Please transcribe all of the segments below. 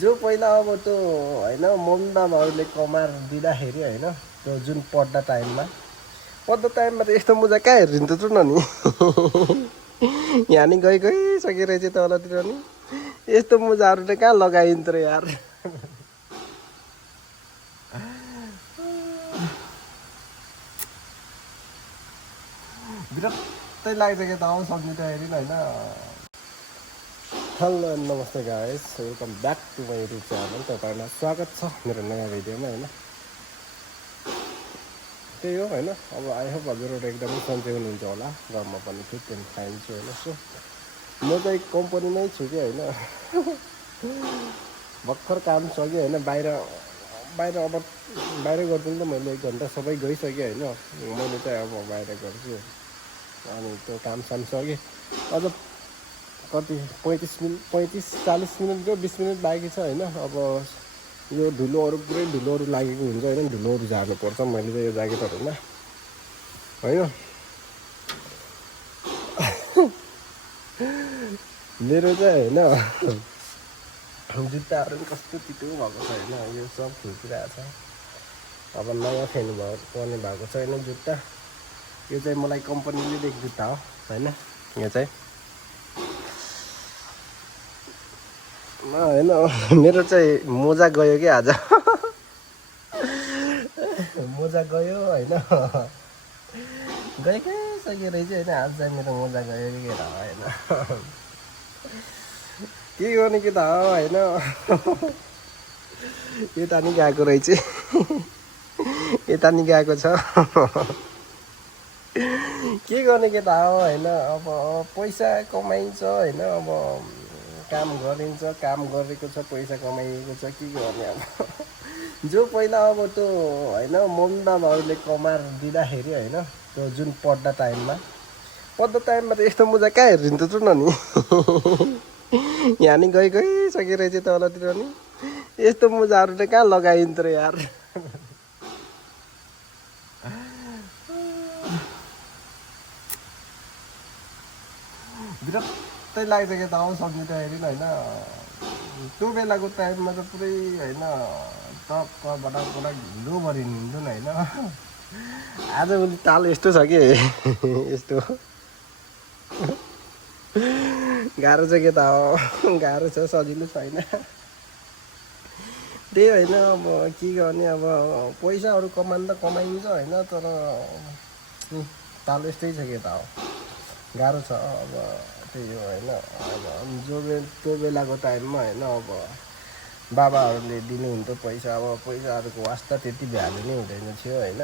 जो पहिला अब त्यो होइन मम्मी बाबाहरूले कमाएर दिँदाखेरि होइन त्यो जुन पढ्दा टाइममा त यस्तो मुजा कहाँ हेरिन्छ त नि यहाँ नि गइसकेको रहेछ तलतिर नि यस्तो मुजाहरू चाहिँ कहाँ लगाइन्छ र यार विरक्तै लागिसक्यो त आऊ सम्झिँदा हेरिन होइन हेलो नमस्ते guys welcome back to my YouTube channel तपाईँहरूलाई स्वागत छ मेरो नयाँ भिडियोमा होइन त्यही हो होइन अब आई होप हजुरहरू एकदमै सन्चै हुनुहुन्छ होला र म पनि फिट एन्ड फाइन छु होइन सो म चाहिँ कम्पनीमै छु कि होइन भर्खर काम सक्यो होइन बाहिर अब बाहिर गर्छु नि त मैले 1 घन्टा सबै गइसकेँ होइन मैले चाहिँ अब बाहिर गर्छु अनि त्यो काम सक्यो अझ कति 35-40 मिनट र 20 मिनट बाँकी छ होइन अब यो धुलोहरू पुरै धुलोहरू लागेको हुन्छ होइन धुलोहरू झार्नुपर्छ मैले चाहिँ यो ज्याकेटहरूमा होइन मेरो चाहिँ होइन जुत्ताहरू पनि कस्तो तितो भएको छ होइन यो सब खिचिरहेको छ अब नयाँ फेर्नु पर्ने भएको छ होइन जुत्ता यो चाहिँ मलाई कम्पनीले दिएको जुत्ता हो होइन यो चाहिँ होइन मेरो चाहिँ मोजा गयो कि आज मोजा गयो होइन गएकै सके रहेछ होइन आज चाहिँ मेरो मोजा गयो कि होइन के गर्ने के त हो होइन यता नि गएको रहेछ यता नि गएको छ के गर्ने के त हो होइन अब पैसा कमाइन्छ होइन अब काम गरिन्छ काम गरेको छ पैसा कमाइएको छ के गर्ने अब जो पहिला अब त्यो होइन मम्मी बाबाहरूले कमाएर दिँदाखेरि होइन त्यो जुन पढ्दा टाइममा त यस्तो मुजा कहाँ हेरिन्छ त नि यहाँ नि गइसकेको रहेछ तलतिर नि यस्तो मुजाहरू चाहिँ कहाँ लगाइन्छ र यार विरक्तै लागिसक्यो त आऊ सम्झिँदा हेरिन होइन त्यो बेलाको टाइममा त पुरै होइन टक्कबाट ढिलो भरिनुहुन्थ्यो नि होइन आजभोलि ताल यस्तो छ कि यस्तो गाह्रो छ के त हो गाह्रो छ सजिलो छैन त्यही होइन अब के गर्ने अब पैसाहरू कमाउनु त कमाइन्छ होइन तर ताल यस्तै छ के त हो गाह्रो छ अब त्यही हो होइन अब त्यो बेलाको टाइममा होइन अब बाबाहरूले दिनुहुन्थ्यो पैसा अब पैसाहरूको वास्ता त्यति भ्यालु नै हुँदैन थियो होइन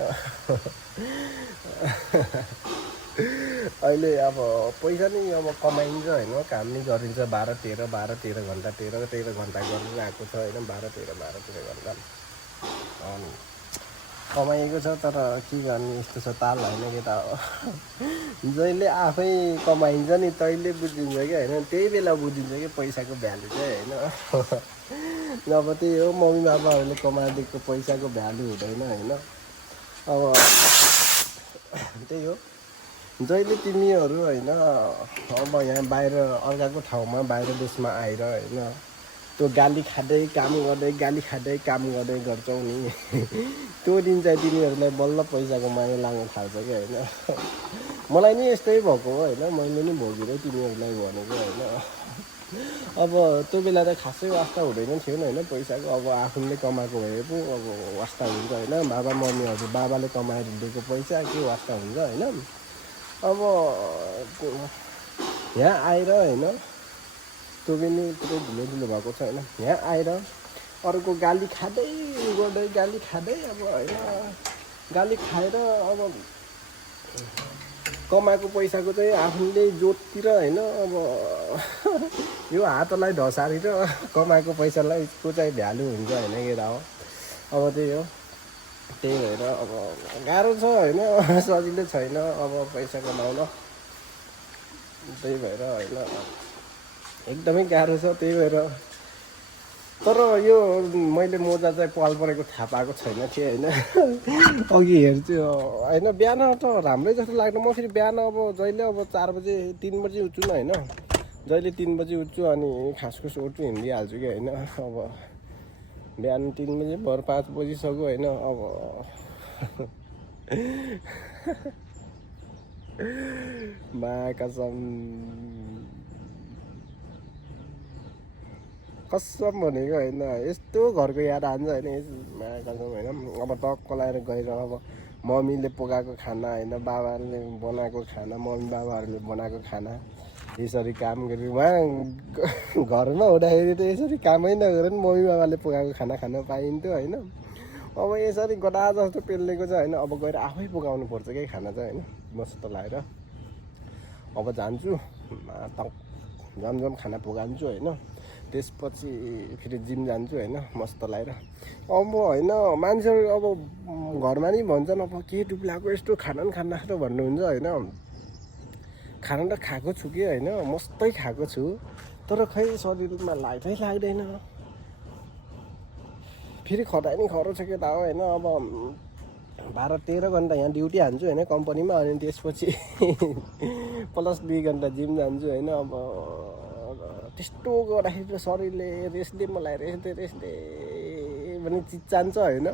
अहिले अब पैसा नै अब कमाइन्छ होइन काम नै गरिन्छ 12-13 घन्टा 13 घन्टा गरेर आएको छ होइन 12-13 घन्टा अनि कमाइएको छ तर के गर्ने यस्तो छ ताल होइन कि त जहिले आफै कमाइन्छ नि तैँले बुझिन्छ कि होइन त्यही बेला बुझिन्छ कि पैसाको भ्यालु चाहिँ होइन अब त्यही हो मम्मी बाबाहरूले कमाएर दिएको पैसाको भ्यालु हुँदैन होइन अब त्यही हो जहिले तिमीहरू होइन अब यहाँ बाहिर अर्काको ठाउँमा बाहिर देशमा आएर होइन त्यो गाली खाँदै काम गर्दै गर्छौ नि त्यो दिन चाहिँ तिमीहरूलाई बल्ल पैसाको माया लाग्न थाल्छ कि होइन मलाई नि यस्तै भएको हो होइन मैले नि भोगेरै तिमीहरूलाई भनेको होइन अब त्यो बेला त खासै वास्ता हुँदैन थियो नि होइन पैसाको अब आफूले कमाएको भए पो अब वास्ता हुन्छ होइन बाबा मम्मीहरू बाबाले कमाएर दिएको पैसा के वास्ता हुन्छ होइन अब यहाँ आएर होइन त्यो पनि पुरै ढिलो भएको छ होइन यहाँ आएर अरूको गाली खाँदै अब होइन गाली खाएर अब कमाएको पैसाको चाहिँ आफूले जोततिर होइन अब यो हातलाई ढसारेर कमाएको पैसालाई को चाहिँ भ्यालु हुन्छ होइन के त हो अब त्यही हो त्यही भएर अब गाह्रो छ होइन सजिलो छैन अब पैसा कमाउन त्यही भएर होइन एकदमै गाह्रो छ त्यही भएर तर यो मैले मोजा चाहिँ पाल परेको थाहा पाएको छैन थिएँ होइन अघि हेर्छु होइन बिहान त राम्रै जस्तो लाग्दैन म फेरि बिहान अब जहिले अब 4 बजे 3 बजे उठ्छु न होइन जहिले 3 बजी उठ्छु अनि खासखुस उठ्छु हिँडिहाल्छु कि होइन। अब बिहान 3 बजी भर 5 बजिसक्यो होइन। अब मा कसम भनेको होइन, यस्तो घरको याद आउँछ होइन मा कसम होइन। अब टक्क लगाएर गएर अब मम्मीले पकाएको खाना होइन, बाबाले बनाएको खाना, मम्मी बाबाहरूले बनाएको खाना यसरी काम गरेर उहाँ घरमा हुँदाखेरि त यसरी कामै नगरेर मम्मी बाबाले पकाएको खाना खान पाइन्थ्यो होइन। अब यसरी गडा जस्तो पेलिएको छ होइन। अब गएर आफै पकाउनु पर्छ कि खाना चाहिँ होइन, मस्त लागेर। अब जान्छु झमझम खाना पकाउँछु होइन। त्यसपछि फेरि जिम जान्छु होइन, मस्त लागेर। अब होइन मान्छेहरू अब घरमा नि भन्छन् अब के डुब्लाको यस्तो खाना नि खान्न त भन्नुहुन्छ होइन। खाना त खाएको छु कि होइन, मस्तै खाएको छु, तर खै शरीरमा लाग्दै लाग्दैन। फेरि खटाइ नि खरो छ केटा हो होइन। अब 12-13 घन्टा यहाँ ड्युटी हान्छु होइन कम्पनीमा, अनि त्यसपछि प्लस 2 घन्टा जिम जान्छु होइन। अब त्यस्तो गर्दाखेरि शरीरले रेस्ट दे मलाई रेस्ट दे भने चिच्चान्छ होइन।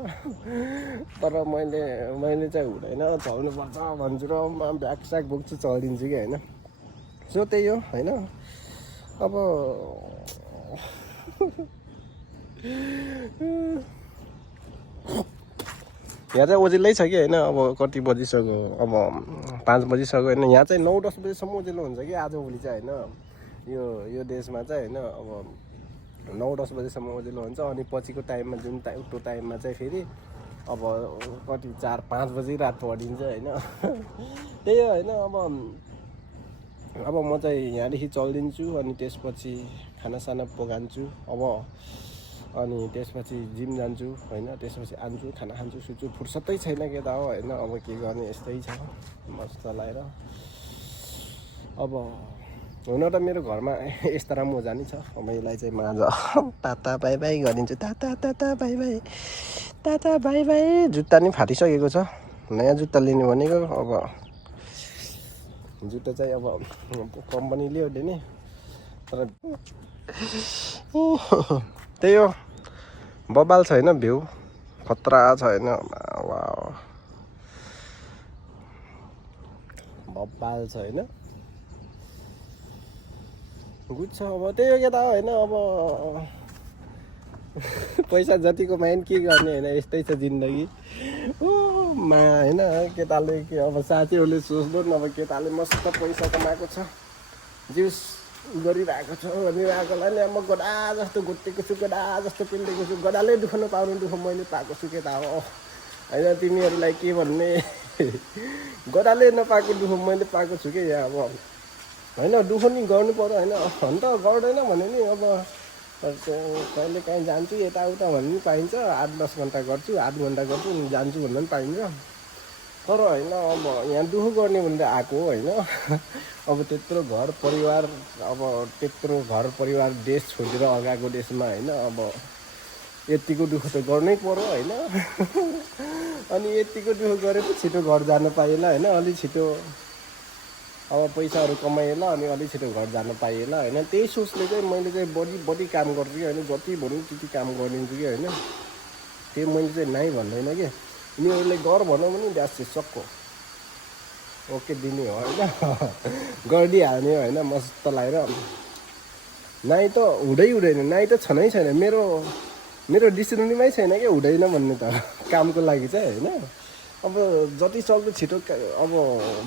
तर मैले चाहिँ हुँदैन, चल्नुपर्छ भन्छु र ब्याग स्याग बोक्छु, चलिदिन्छु कि होइन। सो त्यही हो होइन। अब यहाँ चाहिँ ओजिलै छ कि होइन। अब कति बजिसक्यो, अब 5 बजिसक्यो होइन। यहाँ चाहिँ 9-10 बजीसम्म ओजिलो हुन्छ कि आजभोलि चाहिँ होइन। यो देशमा चाहिँ होइन अब 9-10 बजीसम्म ओजिलो हुन्छ। अनि पछिको टाइममा जुन उठ्दो टाइममा चाहिँ फेरि अब कति 4-5 बजी रात पढिन्छ होइन। त्यही हो होइन। अब म चाहिँ यहाँदेखि चलिदिन्छु, अनि त्यसपछि खानासाना पकाउँछु अब, अनि त्यसपछि जिम जान्छु होइन। त्यसपछि आन्छु, खाना खान्छु, सुत्छु, फुर्सदै छैन केटा हो होइन। अब के गर्ने, यस्तै छ मस्त लागेर। अब हुन त मेरो घरमा यस्तो राम्रो मजा नि छ। अब यसलाई चाहिँ माझ टाटा बाई बाई गरिदिन्छु, tata bye by, tata bye by. जुत्ता नि फाटिसकेको छ, नयाँ जुत्ता लिने भनेको। अब जुत्ता चाहिँ अब कम्पनीले हो नि, तर त्यही हो बबाल छ होइन। भ्यू खतरा छ होइन, वाह बबाल छ होइन। गुड छ। अब त्यही हो केटा होइन। अब पैसा जतिको माइन के गर्ने होइन, यस्तै छ जिन्दगी मा होइन। केटाले के अब साथीहरूले सोच्दैन अब केटाले मस्त पैसा कमाएको छ, जिउस गरिरहेको छ भनिरहेकोलाई नि अब गडा जस्तो घुटेको छु, गडा जस्तो पिल्डेको छु। गडाले दुःख नपाउनु दुःख मैले पाएको छु केटा हो होइन। तिमीहरूलाई के भन्ने, गडाले नपाएको दुःख मैले पाएको छु कि यहाँ अब होइन। दुःख नि गर्नु पर्यो होइन। अन्त गर्दैन भने नि अब कहिले काहीँ जान्छु यताउता भन्नु पनि पाइन्छ। 8-10 घन्टा गर्छु, 8 घन्टा गर्छु, जान्छु भन्नु पनि पाइन्छ। तर होइन अब यहाँ दुःख गर्ने भनेर आएको होइन। अब त्यत्रो घर परिवार देश छोडेर अगाएको देशमा होइन। अब यतिको दुःख त गर्नै पर्यो होइन। अनि यतिको दुःख गरेर छिटो घर जान पाइएला होइन, अलि छिटो अब पैसाहरू कमाइएला, अनि अलि छिटो घर जान पाइएला होइन। त्यही सोचले चाहिँ मैले चाहिँ बढी काम गर्छु कि होइन। जति भनौँ त्यति काम गरिदिन्छु कि होइन। त्यो मैले चाहिँ नाइ भन्दैन कि, उनीहरूले गर भनौँ भने द्यास सक्को ओके दिने हो होइन। गरिदिइहाल्ने हो होइन, मस्त लागेर। नाइ त हुँदैन, नाइ त छनै छैन। मेरो डिसिजनमै छैन क्या हुँदैन भन्ने त कामको लागि चाहिँ होइन। अब जति सक्दो छिटो अब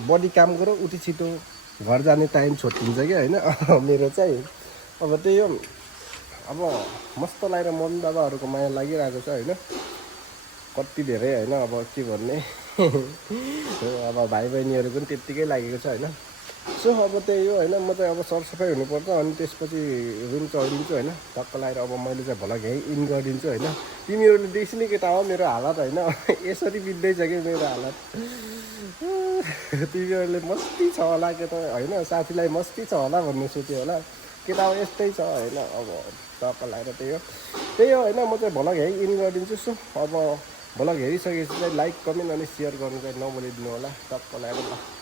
बढी काम गरौँ, उति छिटो घर जाने टाइम छोटिन्छ क्या होइन। मेरो चाहिँ अब त्यही हो। अब मस्त लागेर मम्मी बाबाहरूको माया लागिरहेको छ होइन, कति धेरै होइन। अब के भन्ने अब भाइ बहिनीहरू पनि त्यत्तिकै लागेको छ होइन। सो अब त्यही हो होइन। म चाहिँ अब सरसफाइ हुनुपर्छ, अनि त्यसपछि रुम चढिदिन्छु होइन। टक्क लगाएर अब मैले चाहिँ भ्लग यहीँ इन गरिदिन्छु होइन। तिमीहरूले देखिने केटा हो मेरो हालत होइन, यसरी बित्दैछ कि मेरो हालत। तिमीहरूले मस्ती छ होला केटा होइन, साथीलाई मस्ती छ होला भन्ने सोच्यो होला। केटा हो यस्तै छ होइन। अब टक्क लगाएर त्यही हो होइन। म चाहिँ भ्लग यहीँ इन गरिदिन्छु। सो अब भ्लग हेरिसकेपछि चाहिँ लाइक कमेन्ट अनि सेयर गर्नु चाहिँ नभुलिदिनु होला। टक्क लगाएर ल।